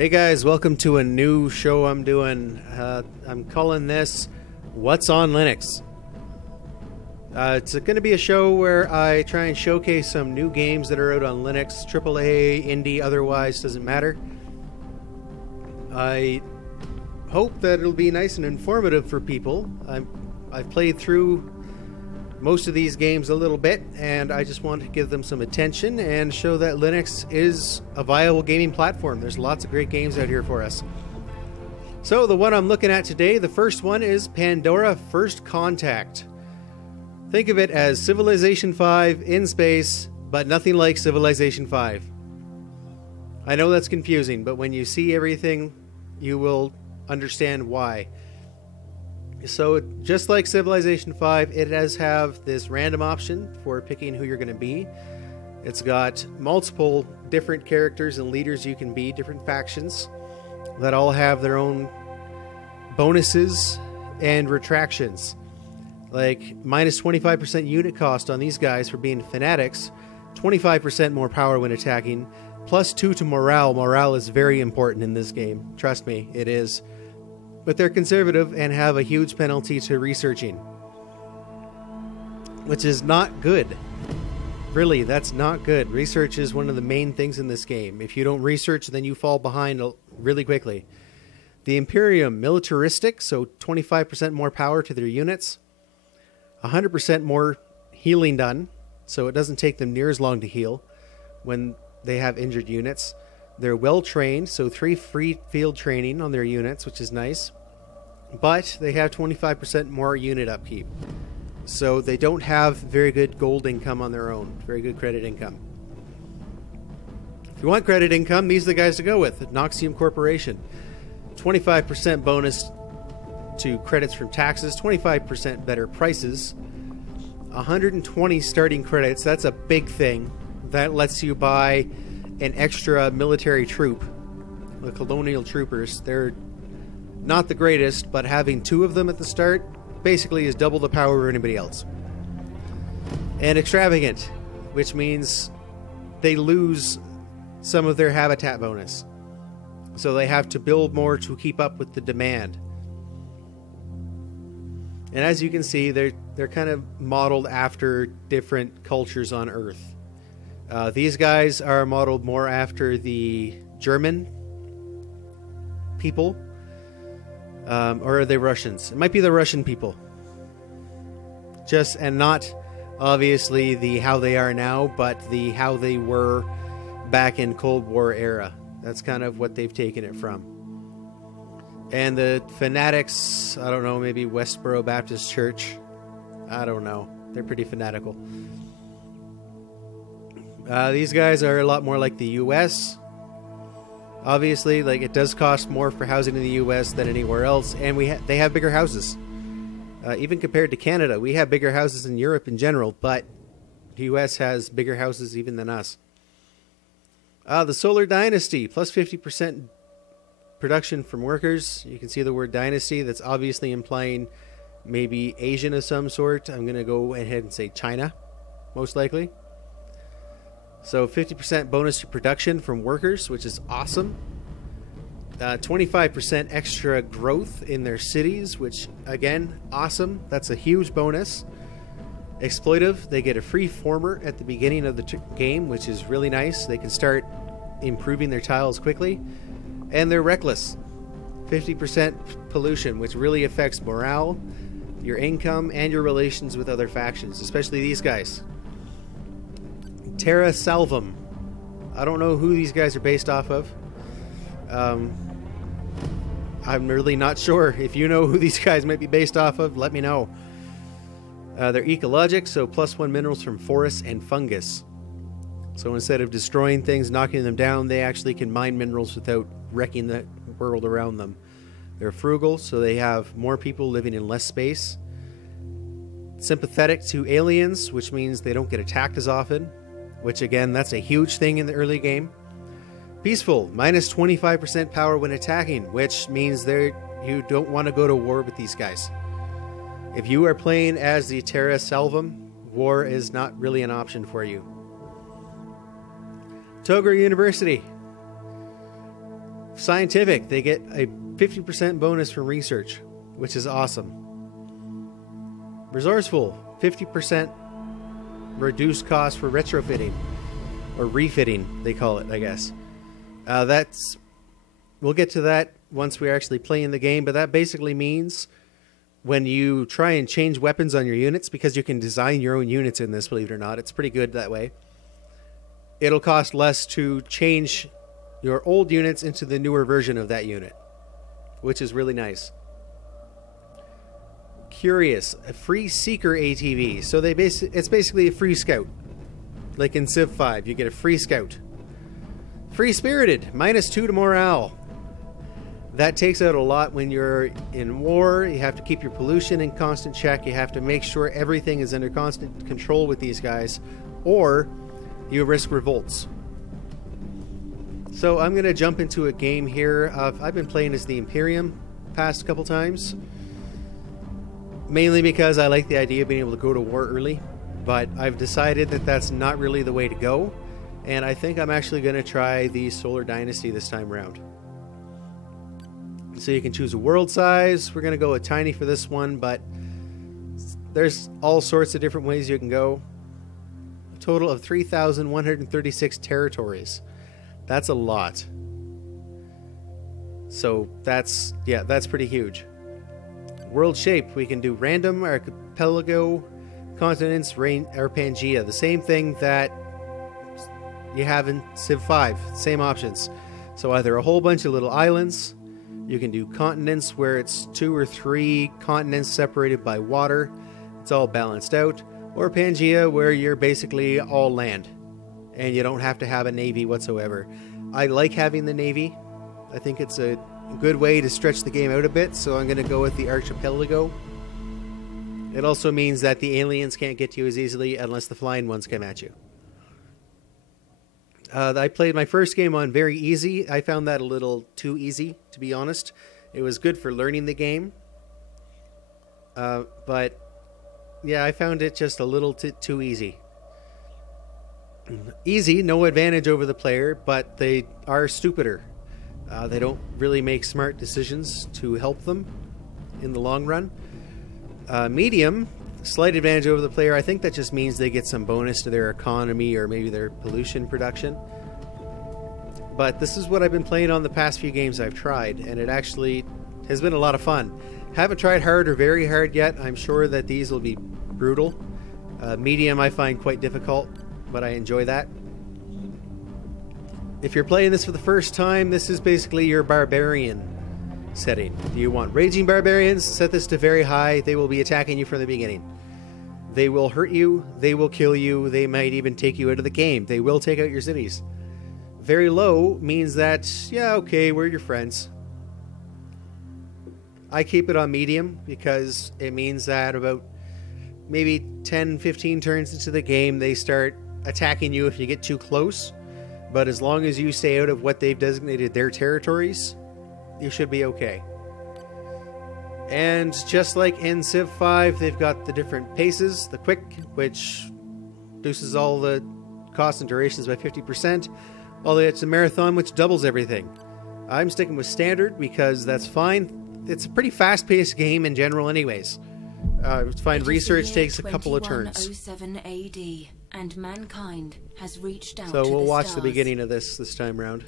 Hey guys, welcome to a new show I'm doing. I'm calling this What's on Linux. It's going to be a show where I try and showcase some new games that are out on Linux, AAA, indie, otherwise, doesn't matter. I hope that it'll be nice and informative for people. I've played through most of these games a little bit, and I just want to give them some attention and show that Linux is a viable gaming platform. There's lots of great games out here for us. So the one I'm looking at today, the first one is Pandora First Contact. Think of it as Civilization 5 in space, but nothing like Civilization 5. I know that's confusing, but when you see everything, you will understand why. So just like Civilization 5, it does have this random option for picking who you're going to be. It's got multiple different characters and leaders you can be, different factions that all have their own bonuses and retractions. Like minus 25% unit cost on these guys for being fanatics, 25% more power when attacking, plus 2 to morale. Morale is very important in this game. Trust me, it is. But they're conservative and have a huge penalty to researching, which is not good. Really, that's not good. Research is one of the main things in this game. If you don't research, then you fall behind really quickly. The Imperium, militaristic, so 25% more power to their units, 100% more healing done, so it doesn't take them near as long to heal when they have injured units. They're well trained, so 3 free field training on their units, which is nice. But they have 25% more unit upkeep. So they don't have very good gold income on their own, very good credit income. If you want credit income, these are the guys to go with. Noxium Corporation. 25% bonus to credits from taxes, 25% better prices, 120 starting credits. That's a big thing. That lets you buy an extra military troop, the colonial troopers. They're not the greatest, but having 2 of them at the start basically is double the power of anybody else. And extravagant, which means they lose some of their habitat bonus. So they have to build more to keep up with the demand. And as you can see, they're kind of modeled after different cultures on Earth. These guys are modeled more after the German people, or are they Russians? It might be the Russian people. And not obviously the how they are now, but the how they were back in Cold War era. That's kind of what they've taken it from. And the fanatics, I don't know, maybe Westboro Baptist Church. I don't know. They're pretty fanatical. These guys are a lot more like the U.S. Obviously, like, it does cost more for housing in the U.S. than anywhere else, and they have bigger houses. Even compared to Canada, we have bigger houses in Europe in general, but the U.S. has bigger houses even than us. The Solar Dynasty, plus 50% production from workers. You can see the word dynasty. That's obviously implying maybe Asian of some sort. I'm going to go ahead and say China, most likely. So 50% bonus to production from workers, which is awesome. 25% extra growth in their cities, which, again, awesome. That's a huge bonus. Exploitive, they get a free former at the beginning of the game, which is really nice. They can start improving their tiles quickly. And they're reckless. 50% pollution, which really affects morale, your income, and your relations with other factions, especially these guys. Terra Salvum. I don't know who these guys are based off of. I'm really not sure. If you know who these guys might be based off of, let me know. They're ecologic, so +1 minerals from forests and fungus. So instead of destroying things, knocking them down, they actually can mine minerals without wrecking the world around them. They're frugal, so they have more people living in less space. Sympathetic to aliens, which means they don't get attacked as often. Which, again, that's a huge thing in the early game. Peaceful, minus 25% power when attacking, which means you don't want to go to war with these guys. If you are playing as the Terra Salvum, war is not really an option for you. Togher University. Scientific, they get a 50% bonus from research, which is awesome. Resourceful, 50% reduced cost for retrofitting, or refitting, they call it, I guess. We'll get to that once we're actually playing the game, but that basically means when you try and change weapons on your units, because you can design your own units in this, believe it or not, it's pretty good that way. It'll cost less to change your old units into the newer version of that unit, which is really nice. Curious, a free Seeker ATV. So it's basically a free scout. Like in Civ 5, you get a free scout. Free Spirited, -2 to morale. That takes out a lot when you're in war. You have to keep your pollution in constant check. You have to make sure everything is under constant control with these guys, or you risk revolts. So I'm going to jump into a game here. I've been playing as the Imperium past couple times, mainly because I like the idea of being able to go to war early, but I've decided that that's not really the way to go, and I think I'm actually going to try the Solar Dynasty this time around. So you can choose a world size. We're going to go with tiny for this one, but there's all sorts of different ways you can go. A total of 3,136 territories. That's a lot. So that's pretty huge. World shape, we can do random, archipelago, continents, or Pangea. The same thing that you have in Civ 5. Same options. So either a whole bunch of little islands, you can do continents where it's 2 or 3 continents separated by water. It's all balanced out. Or Pangea, where you're basically all land and you don't have to have a navy whatsoever. I like having the navy. I think it's a good way to stretch the game out a bit, so I'm going to go with the archipelago. It also means that the aliens can't get to you as easily unless the flying ones come at you. I played my first game on very easy. I found that a little too easy, to be honest. It was good for learning the game. But yeah, I found it just a little too easy. Easy, no advantage over the player, but they are stupider. They don't really make smart decisions to help them in the long run. Medium, slight advantage over the player. I think that just means they get some bonus to their economy or maybe their pollution production. But this is what I've been playing on the past few games I've tried, and it actually has been a lot of fun. Haven't tried hard or very hard yet. I'm sure that these will be brutal. Medium I find quite difficult, but I enjoy that. If you're playing this for the first time, this is basically your barbarian setting. Do you want raging barbarians? Set this to very high. They will be attacking you from the beginning. They will hurt you. They will kill you. They might even take you out of the game. They will take out your cities. Very low means that, yeah, okay, we're your friends. I keep it on medium because it means that about maybe 10, 15 turns into the game, they start attacking you if you get too close. But as long as you stay out of what they've designated their territories, you should be okay. And just like in Civ 5, they've got the different paces. The quick, which reduces all the costs and durations by 50%. All the way to marathon, which doubles everything. I'm sticking with standard because that's fine. It's a pretty fast-paced game in general anyways. Find research takes a couple of turns. 2107 AD, and mankind has reached out so to we'll the watch stars. the beginning of this time round.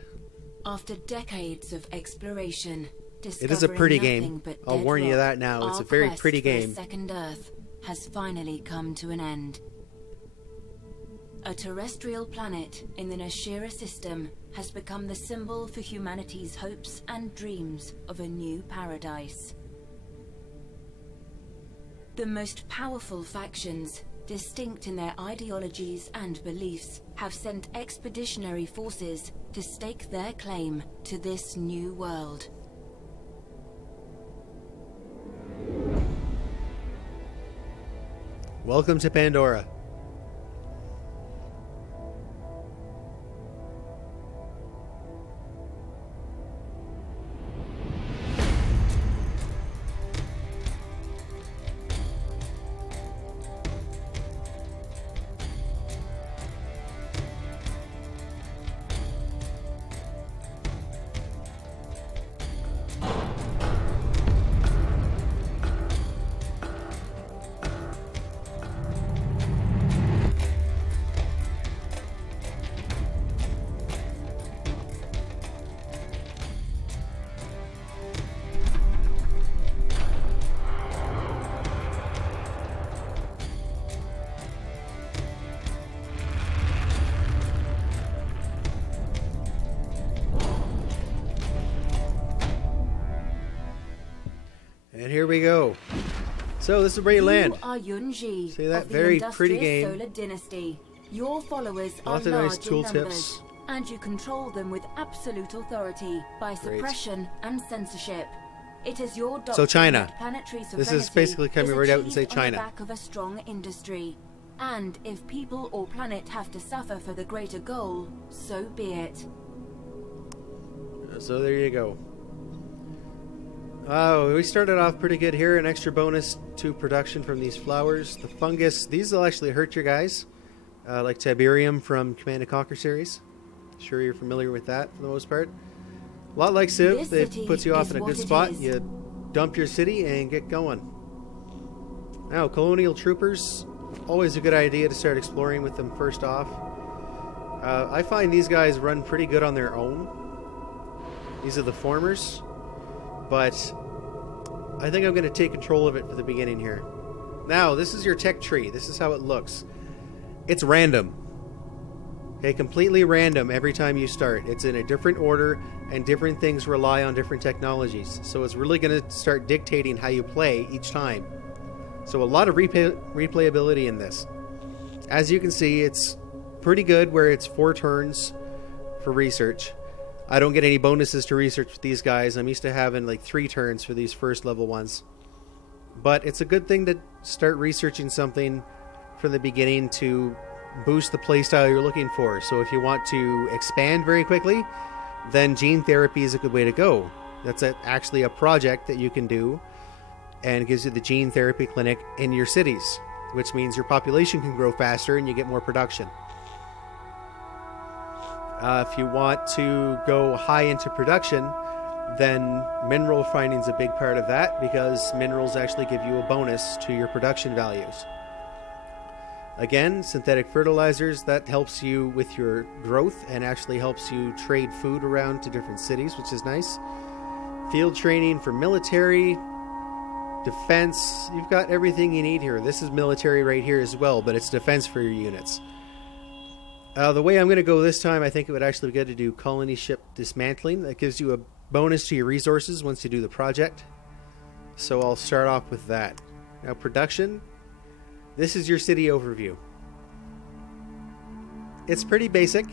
After decades of exploration, It is a pretty game. I'll warn you that now. It's a very pretty game. Second Earth has finally come to an end. A terrestrial planet in the Nashira system has become the symbol for humanity's hopes and dreams of a new paradise. The most powerful factions, distinct in their ideologies and beliefs, have sent expeditionary forces to stake their claim to this new world. Welcome to Pandora. And here we go. So this is where you land. You are Yunji See that of the very pretty industrious game. Solar Dynasty. Your followers are Lots of large nice in tool numbers, tips. and you control them with absolute authority by Great. suppression and censorship. It is your doctrine So China. that planetary This is sovereignty basically coming is right out and say achieved on China. the back of a strong industry. And if people or planet have to suffer for the greater goal, so be it. So there you go. Oh, we started off pretty good here. An extra bonus to production from these flowers. The fungus, these will actually hurt your guys. Like Tiberium from Command & Conquer series. Sure you're familiar with that for the most part. A lot like Civ, This it city puts you off is in a what good it spot. is. You dump your city and get going. Now, Colonial Troopers, always a good idea to start exploring with them first off. I find these guys run pretty good on their own. These are the formers. But I think I'm going to take control of it for the beginning here. Now, this is your tech tree. This is how it looks. It's random. Okay, completely random every time you start. It's in a different order, and different things rely on different technologies. So it's really going to start dictating how you play each time. So a lot of replayability in this. As you can see, it's pretty good where it's 4 turns for research. I don't get any bonuses to research with these guys. I'm used to having like 3 turns for these first level ones. But it's a good thing to start researching something from the beginning to boost the playstyle you're looking for. So if you want to expand very quickly, then gene therapy is a good way to go. That's actually a project that you can do, and it gives you the gene therapy clinic in your cities, which means your population can grow faster and you get more production. If you want to go high into production, then mineral finding is a big part of that, because minerals actually give you a bonus to your production values. Again, synthetic fertilizers, that helps you with your growth and actually helps you trade food around to different cities, which is nice. Field training for military, defense, you've got everything you need here. This is military right here as well, but it's defense for your units. The way I'm going to go this time, I think it would actually be good to do colony ship dismantling. That gives you a bonus to your resources once you do the project. So I'll start off with that. Now, production. This is your city overview. It's pretty basic.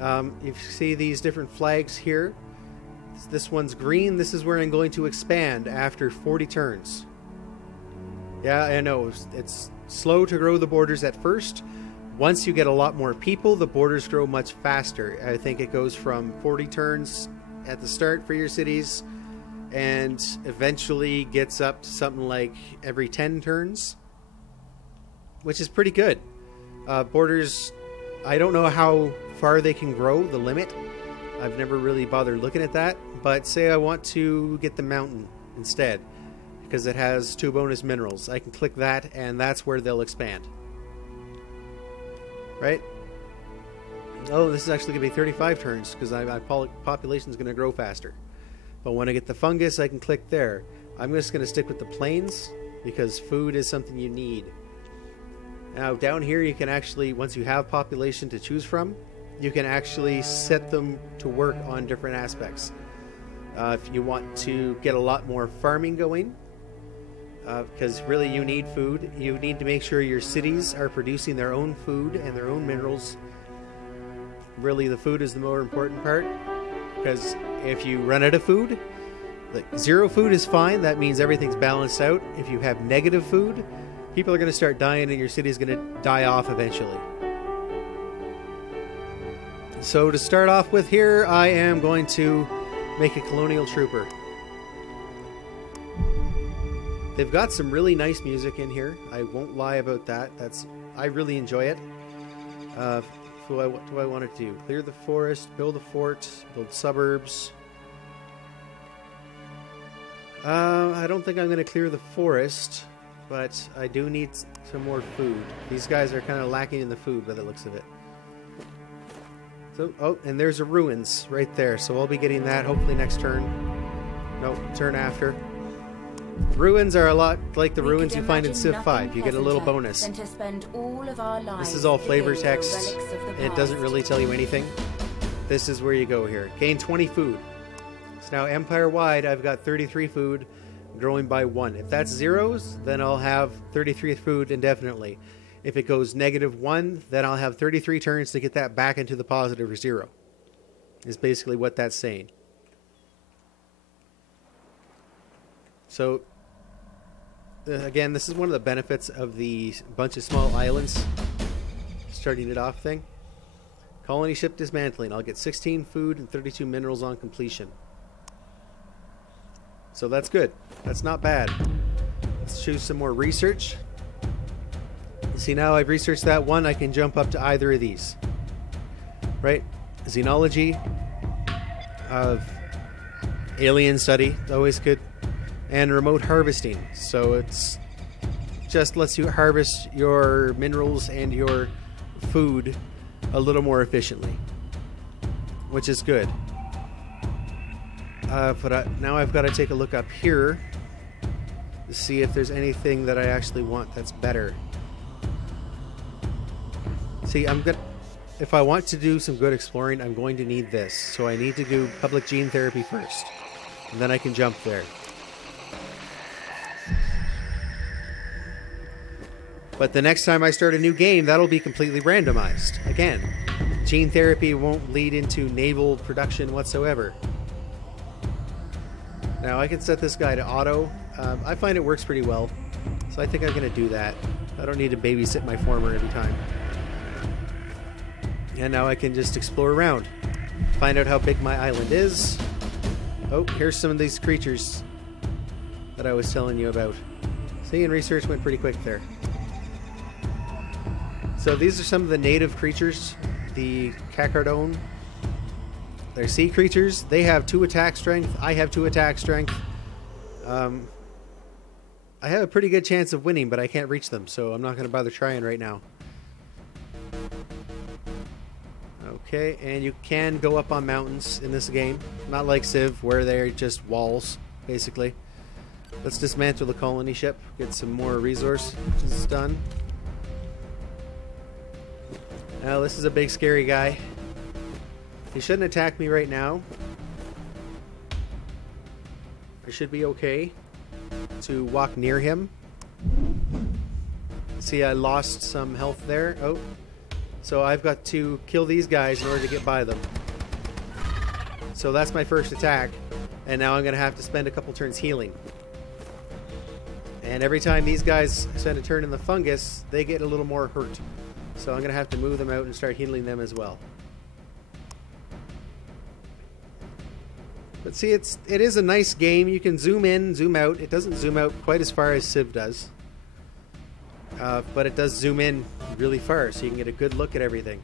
You see these different flags here. This one's green. This is where I'm going to expand after 40 turns. Yeah, I know. It's slow to grow the borders at first. Once you get a lot more people, the borders grow much faster. I think it goes from 40 turns at the start for your cities and eventually gets up to something like every 10 turns, which is pretty good. Borders, I don't know how far they can grow, the limit. I've never really bothered looking at that, but say I want to get the mountain instead, because it has 2 bonus minerals. I can click that, and that's where they'll expand. Right? Oh, this is actually going to be 35 turns, because my population is going to grow faster. But when I get the fungus, I can click there. I'm just going to stick with the plains, because food is something you need. Now, down here, you can actually, once you have population to choose from, you can actually set them to work on different aspects. If you want to get a lot more farming going, because really you need food, you need to make sure your cities are producing their own food and their own minerals. Really, the food is the more important part, because if you run out of food, like 0 food is fine. That means everything's balanced out. If you have negative food, people are going to start dying and your city is going to die off eventually. So to start off with here, I am going to make a colonial trooper. They've got some really nice music in here. I won't lie about that. I really enjoy it. What do I want to do? Clear the forest, build a fort, build suburbs. I don't think I'm going to clear the forest, but I do need some more food. These guys are kind of lacking in the food by the looks of it. So, oh, and there's a ruins right there, so I'll be getting that hopefully next turn. No, turn after. Ruins are a lot like the ruins you find in Civ 5. You get a little bonus. This is all flavor text. It doesn't really tell you anything. This is where you go here. Gain 20 food. So now Empire-wide, I've got 33 food. growing by 1. If that's zeros, then I'll have 33 food indefinitely. If it goes -1, then I'll have 33 turns to get that back into the positive or 0. Is basically what that's saying. So, again, this is one of the benefits of the bunch of small islands starting it off thing. Colony ship dismantling. I'll get 16 food and 32 minerals on completion. So that's good. That's not bad. Let's choose some more research. See, now I've researched that one, I can jump up to either of these. Right? Xenology of alien study, always good. And remote harvesting. So it's just lets you harvest your minerals and your food a little more efficiently, which is good. But now I've got to take a look up here to see if there's anything that I actually want that's better. See, if I want to do some good exploring, I'm going to need this. So I need to do public gene therapy first, and then I can jump there. But the next time I start a new game, that'll be completely randomized. Again, gene therapy won't lead into naval production whatsoever. Now I can set this guy to auto. I find it works pretty well, so I think I'm going to do that. I don't need to babysit my former every time. And now I can just explore around, find out how big my island is. Oh, here's some of these creatures that I was telling you about. See, and research went pretty quick there. So these are some of the native creatures, the Cacardone. They're sea creatures. They have 2 attack strength. I have 2 attack strength. I have a pretty good chance of winning, but I can't reach them, so I'm not going to bother trying right now. Okay, and you can go up on mountains in this game. Not like Civ, where they're just walls, basically. Let's dismantle the colony ship, get some more resources done. Now, this is a big scary guy. He shouldn't attack me right now. I should be okay to walk near him. See, I lost some health there. Oh, so I've got to kill these guys in order to get by them. So that's my first attack, and now I'm going to have to spend a couple turns healing. And every time these guys spend a turn in the fungus, they get a little more hurt. So I'm going to have to move them out and start healing them as well. But see, it is a nice game. You can zoom in, zoom out. It doesn't zoom out quite as far as Civ does. But it does zoom in really far, so you can get a good look at everything.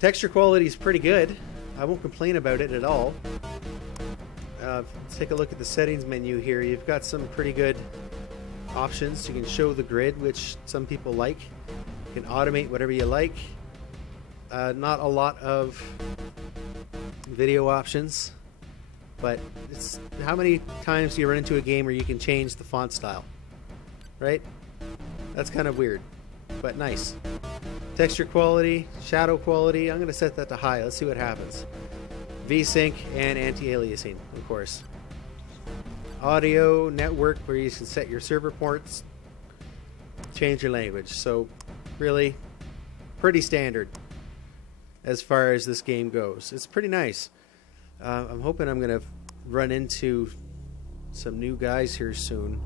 Texture quality is pretty good. I won't complain about it at all. Let's take a look at the settings menu here. You've got some pretty good options. You can show the grid, which some people like. You can automate whatever you like. Not a lot of video options, but it's how many times do you run into a game where you can change the font style, right? That's kind of weird, but nice. Texture quality, shadow quality, I'm going to set that to high. Let's see what happens. VSync and anti-aliasing, of course. Audio, network, where you can set your server ports, change your language. So really pretty standard as far as this game goes. It's pretty nice. I'm hoping I'm going to run into some new guys here soon.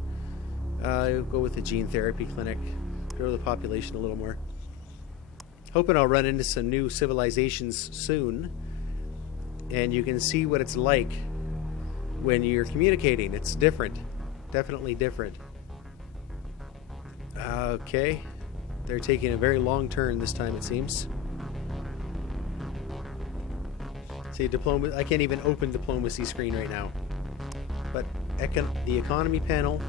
Go with the gene therapy clinic, grow the population a little more. Hoping I'll run into some new civilizations soon, and you can see what it's like when you're communicating. It's different, definitely different. Okay, they're taking a very long turn this time, it seems. See, I can't even open diplomacy screen right now. But the economy panel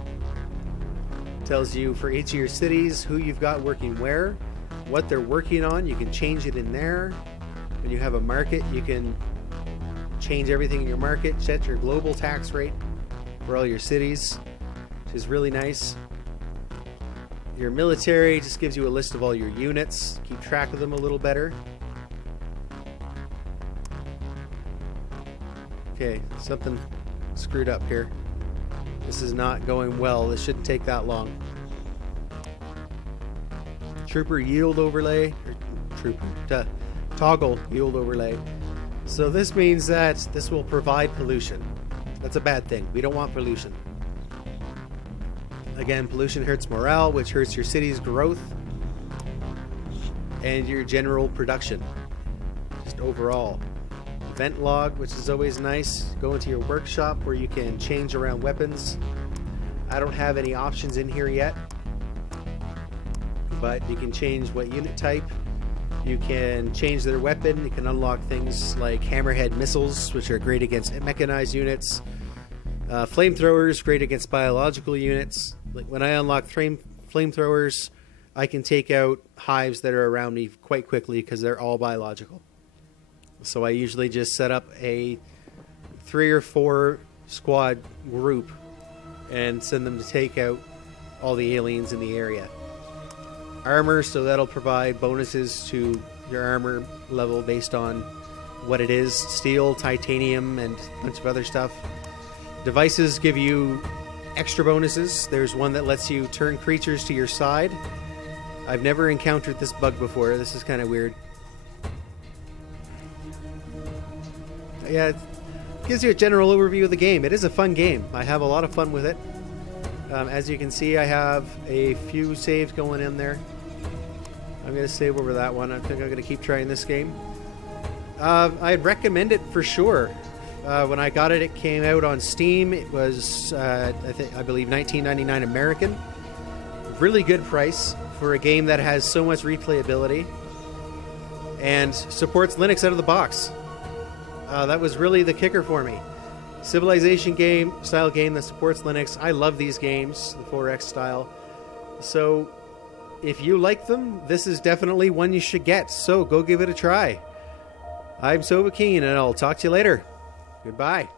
tells you for each of your cities who you've got working where, what they're working on. You can change it in there. When you have a market, you can change everything in your market, set your global tax rate for all your cities, which is really nice. Your military just gives you a list of all your units, keep track of them a little better. Okay, something screwed up here. This is not going well. This shouldn't take that long. Trooper yield overlay, or toggle yield overlay. So this means that this will provide pollution. That's a bad thing. We don't want pollution. Again, pollution hurts morale, which hurts your city's growth and your general production. Just overall. Event log, which is always nice. Go into your workshop where you can change around weapons. I don't have any options in here yet, but you can change what unit type. You can change their weapon. You can unlock things like hammerhead missiles, which are great against mechanized units. Flamethrowers, great against biological units. Like when I unlock flamethrowers, I can take out hives that are around me quite quickly because they're all biological. So I usually just set up a 3 or 4 squad group and send them to take out all the aliens in the area. Armor, so that'll provide bonuses to your armor level based on what it is. Steel, titanium, and a bunch of other stuff. Devices give you extra bonuses. There's one that lets you turn creatures to your side. I've never encountered this bug before. This is kind of weird. Yeah, it gives you a general overview of the game. It is a fun game. I have a lot of fun with it. As you can see, I have a few saves going in there. I'm going to save over that one. I think I'm going to keep trying this game. I'd recommend it for sure. When I got it, it came out on Steam. It was, I believe, $19.99 American. Really good price for a game that has so much replayability and supports Linux out of the box. That was really the kicker for me. Civilization game, style game that supports Linux. I love these games, the 4X style. So if you like them, this is definitely one you should get. So go give it a try. I'm Soba Keen, and I'll talk to you later. Goodbye.